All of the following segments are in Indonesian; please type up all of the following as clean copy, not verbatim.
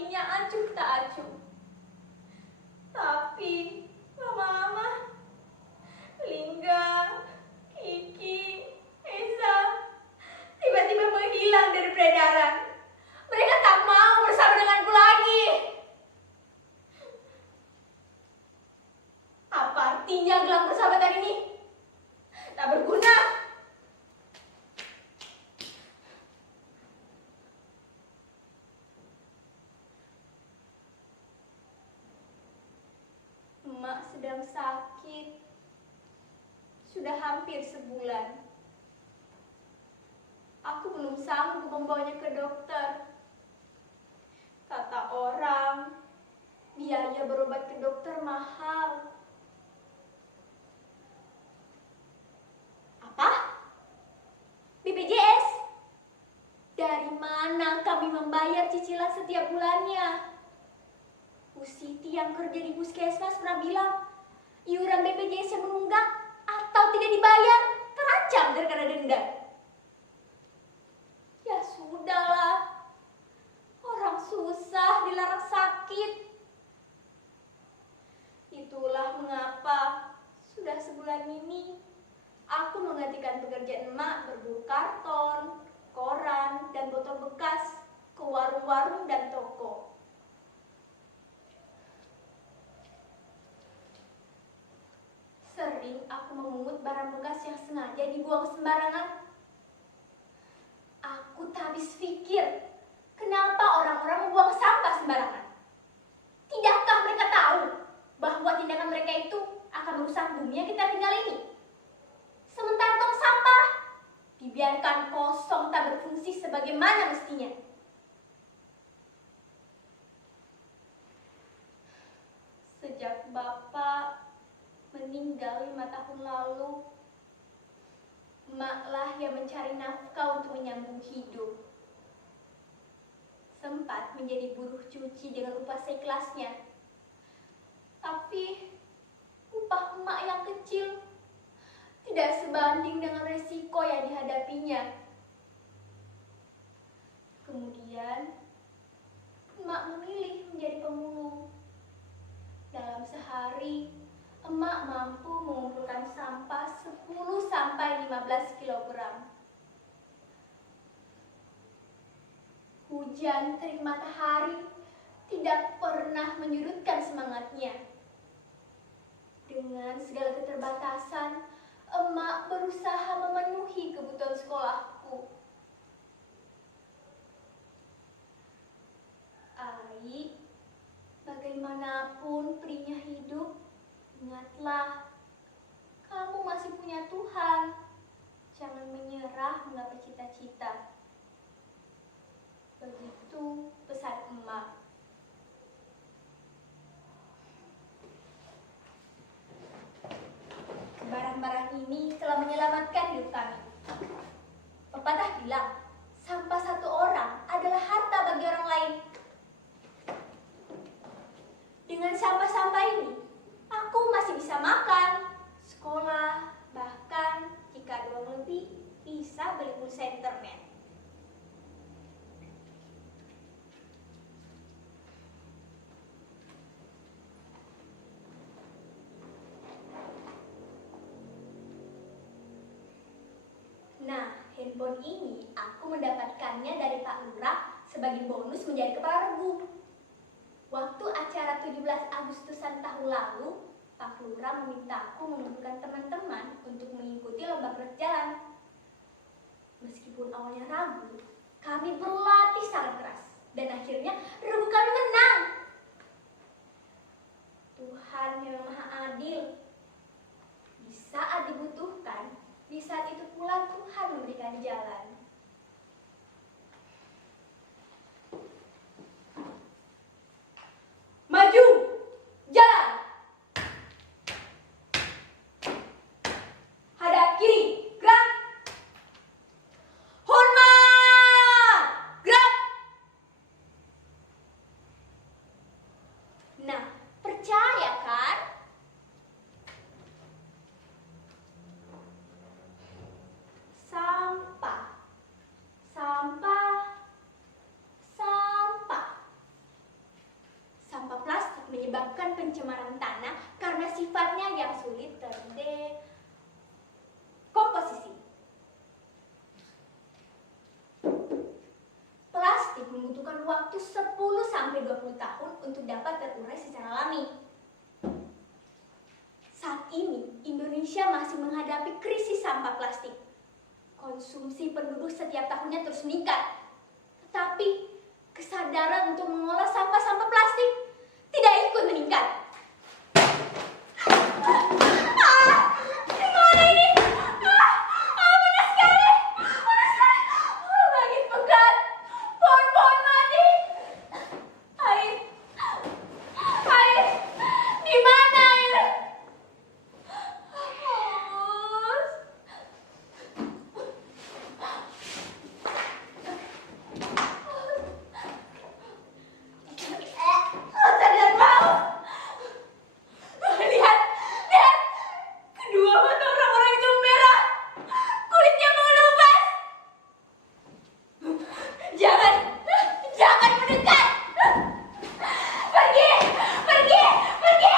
kakinya acuh tak acuh. Tapi lama-lama Lingga, Kiki, Esa tiba-tiba menghilang dari peredaran. Mereka tak mau bersama denganku lagi. Apa artinya gelang persahabatan ini? Tak berguna. Emak sedang sakit. Sudah hampir sebulan. Aku belum sanggup membawanya ke dokter. Kata orang, biaya berobat ke dokter mahal. Apa? BPJS? Dari mana kami membayar cicilan setiap bulannya? Bu Siti yang kerja di puskesmas pernah bilang, iuran BPJS yang menunggak atau tidak dibayar terancam terkena denda. Ya sudahlah, orang susah dilarang sakit. Itulah mengapa sudah sebulan ini aku menggantikan pekerjaan emak berburu karton, koran, dan botol bekas ke warung-warung dan toko. Sering aku memungut barang bekas yang sengaja dibuang sembarangan. Aku tak habis pikir, kenapa orang-orang membuang sampah sembarangan? Tidakkah mereka tahu bahwa tindakan mereka itu akan merusak bumi yang kita tinggal ini? Sementara tong sampah dibiarkan kosong tak berfungsi sebagaimana mestinya. Sejak Bapak meninggal 5 tahun lalu, emaklah yang mencari nafkah untuk menyambung hidup. Sempat menjadi buruh cuci dengan upah seikhlasnya. Tapi upah emak yang kecil tidak sebanding dengan resiko yang dihadapinya. Kemudian emak memilih menjadi pemulung. Dalam sehari, emak mampu mengumpulkan sampah 10-15 kilogram. Hujan terik matahari tidak pernah menyurutkan semangatnya. Dengan segala keterbatasan, emak berusaha memenuhi kebutuhan sekolahku. Ai, bagaimanapun perihnya hidup, ingatlah, kamu masih punya Tuhan. Jangan menyerah menggapai cita-cita. Begitu pesan emak. Barang-barang ini telah menyelamatkan hidup kami. Pepatah bilang, sampah satu orang adalah harta bagi orang lain. Dengan sampah-sampah ini, aku masih bisa makan, sekolah, bahkan jika ada uang lebih, bisa beli pulsa internet. Nah, handphone ini aku mendapatkannya dari Pak Lurah sebagai bonus menjadi kepala regu. Waktu acara 17 Agustusan tahun lalu, Pak Lurah memintaku mengumpulkan teman-teman untuk mengikuti lomba berjalan. Meskipun awalnya ragu, kami berlatih sangat keras dan akhirnya regu kami menang. Tuhan memang Maha Adil. Di saat dibutuhkan, di saat itu pula Tuhan memberikan jalan. Maju! Jalan! Hadap kiri! Gerak! Hormat! Gerak! Nah, percaya kan? Sampah menyebabkan pencemaran tanah karena sifatnya yang sulit terdekomposisi. Plastik membutuhkan waktu 10-20 tahun untuk dapat terurai secara alami. Saat ini, Indonesia masih menghadapi krisis sampah plastik. Konsumsi penduduk setiap tahunnya terus meningkat. Tetapi, kesadaran untuk mengolah sampah-sampah plastik tidak ikut meningkat. Gimana ini? Panas sekali. Panas sekali. Langit pekat. Pohon-pohon mati. Air. Air. Di mana air? Kotor dan bau. Lihat, lihat. Kedua mata orang-orang itu merah. Kulitnya mengelupas. Jangan, jangan mendekat. Pergi, pergi, pergi.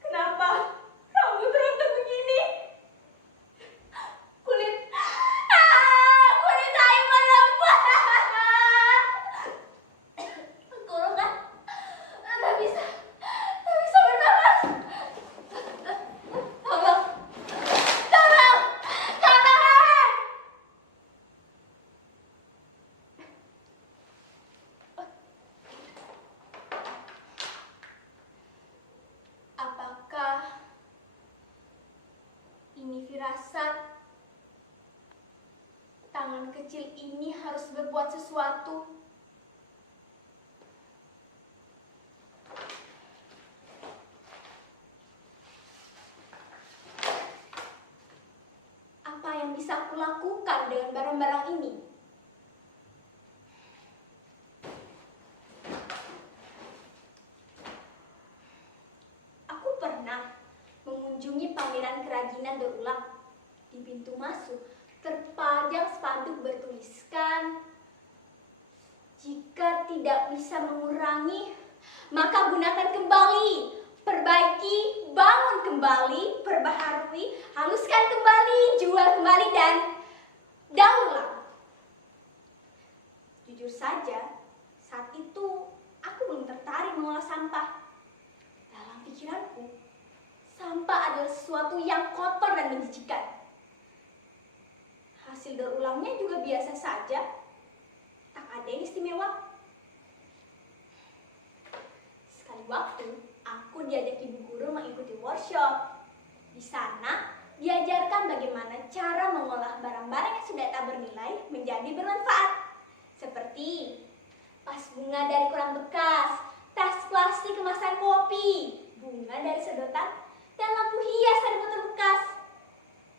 Kenapa rambut rontok begini? Kulit saya melemah. Tenggorokan tak bisa bernapas. Tolong, tolong, tolong. Apakah ini firasat? Tangan kecil ini harus berbuat sesuatu. Apa yang bisa aku lakukan dengan barang-barang ini? Aku pernah mengunjungi pameran kerajinan daur ulang. Di pintu masuk terpajang spanduk bertuliskan, jika tidak bisa mengurangi, maka gunakan kembali, perbaiki, bangun kembali, perbaharui, haluskan kembali, jual kembali, dan daur ulang. Jujur saja, saat itu aku belum tertarik mengolah sampah. Dalam pikiranku, sampah adalah sesuatu yang kotor dan menjijikkan. Hasil daur ulangnya juga biasa saja, tak ada yang istimewa. Sekali waktu, aku diajak ibu guru mengikuti workshop. Di sana, diajarkan bagaimana cara mengolah barang-barang yang sudah tak bernilai menjadi bermanfaat. Seperti vas bunga dari koran bekas, tas plastik kemasan kopi, bunga dari sedotan, dan lampu hias dari botol bekas.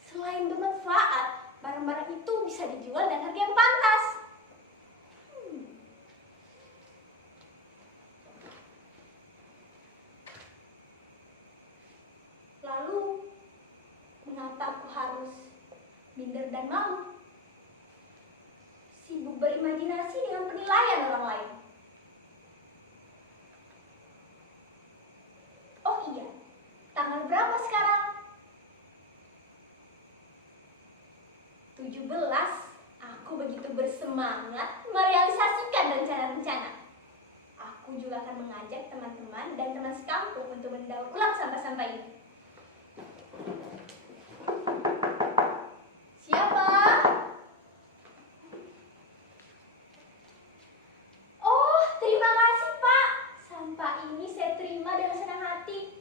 Selain bermanfaat, barang-barang itu bisa dijual dengan harga yang pantas. Lalu, mengapa aku harus minder dan malu? Sibuk berimajinasi dengan penilaian orang lain. Oh iya, tanggal berapa sekarang? 17. Aku begitu bersemangat merealisasikan rencana-rencana. Aku juga akan mengajak teman-teman dan teman sekampung untuk mendaur ulang sampah-sampah ini. Siapa? Oh, terima kasih, Pak. Sampah ini saya terima dengan senang hati.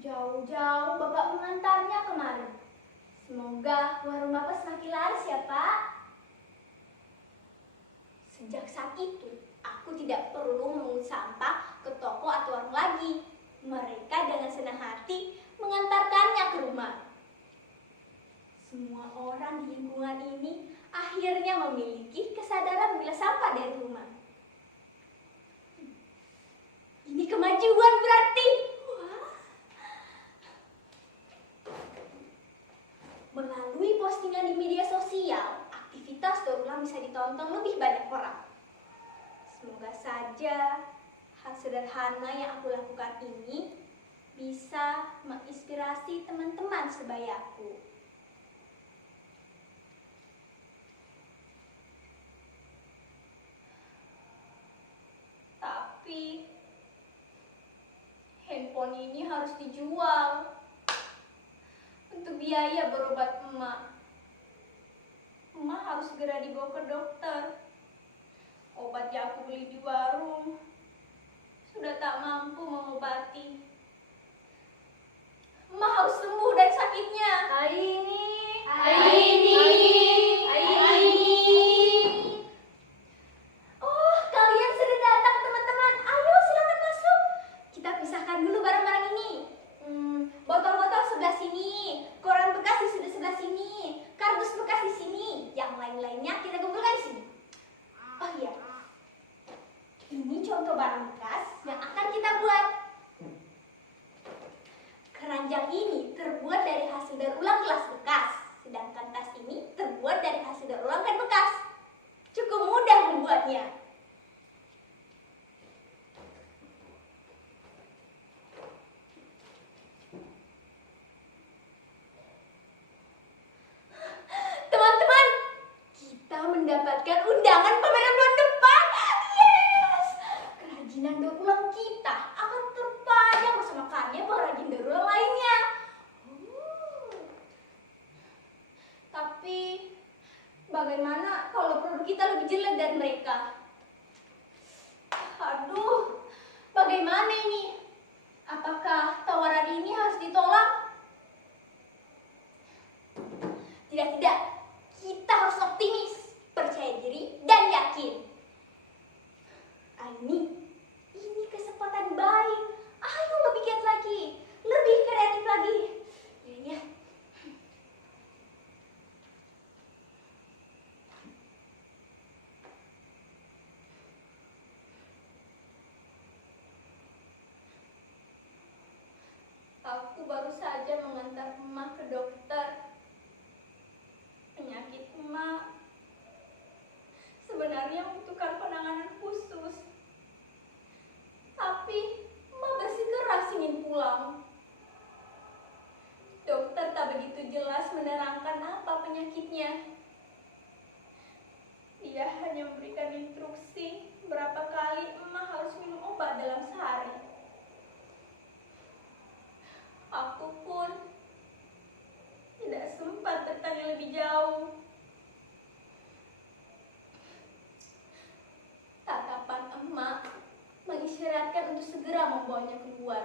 Jauh-jauh Bapak mengantarnya kemarin. Semoga warung Bapak semakin laris ya, Pak. Sejak saat itu, aku tidak perlu memungut sampah ke toko atau warung lagi. Mereka dengan senang hati mengantarkannya ke rumah. Semua orang di lingkungan ini akhirnya memiliki kesadaran memilah sampah dari rumah. Ini kemajuan berarti. Wah. Melalui postingan di media sosial, sederhana yang aku lakukan ini bisa menginspirasi teman-teman sebayaku. Tapi handphone ini harus dijual untuk biaya berobat emak. Emak harus segera dibawa ke dokter. Obat yang aku beli di warung sudah tak mampu mengobati. Emak harus sembuh dari sakitnya. Aini. Oh, kalian sudah datang teman-teman. Ayo silakan masuk. Kita pisahkan dulu barang-barang ini. Botol-botol sebelah sini, koran bekas di sebelah sini, kardus bekas di sini. Yang lain-lainnya kita kumpulkan di sini. Oh iya, ini contoh barang bekas yang akan kita buat. Keranjang ini terbuat dari hasil daur ulang gelas bekas, sedangkan tas ini terbuat dari hasil daur ulang kain bekas. Cukup mudah membuatnya. Teman-teman, kita mendapatkan undangan pameran bulan depan. Yes! Kerajinan daur ulang kita akan terpajang bersama karya pengrajin daur ulang lainnya. Tapi bagaimana kalau produk kita lebih jelek dari mereka? Aduh, bagaimana ini? Apakah tawaran ini harus ditolak? Tidak. Kita harus optimis, percaya diri, dan yakin. Ini kesempatan baik. Ayo lebih giat lagi, lebih kreatif lagi. Ya. Aku baru saja mengantar emak ke dokter. Penyakit emak sebenarnya membutuhkan penanganan khusus. Tapi emak bersikeras ingin pulang. Dokter tak begitu jelas menerangkan apa penyakitnya. Dia hanya memberikan instruksi berapa kali emak harus minum obat dalam sehari. Aku pun tidak sempat bertanya lebih jauh. Tatapan emak mengisyaratkan untuk segera membawanya keluar.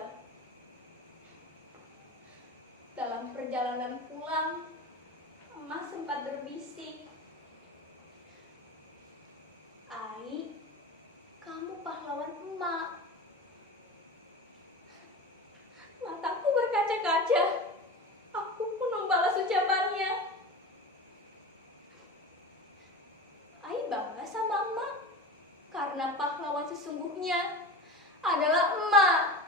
Dalam perjalanan pulang, emak sempat berbisik, "Ai, kamu pahlawan emak." Mataku berkaca-kaca. Aku pun membalas ucapannya. Ai bangga sama emak karena pahlawan sesungguhnya adalah emak.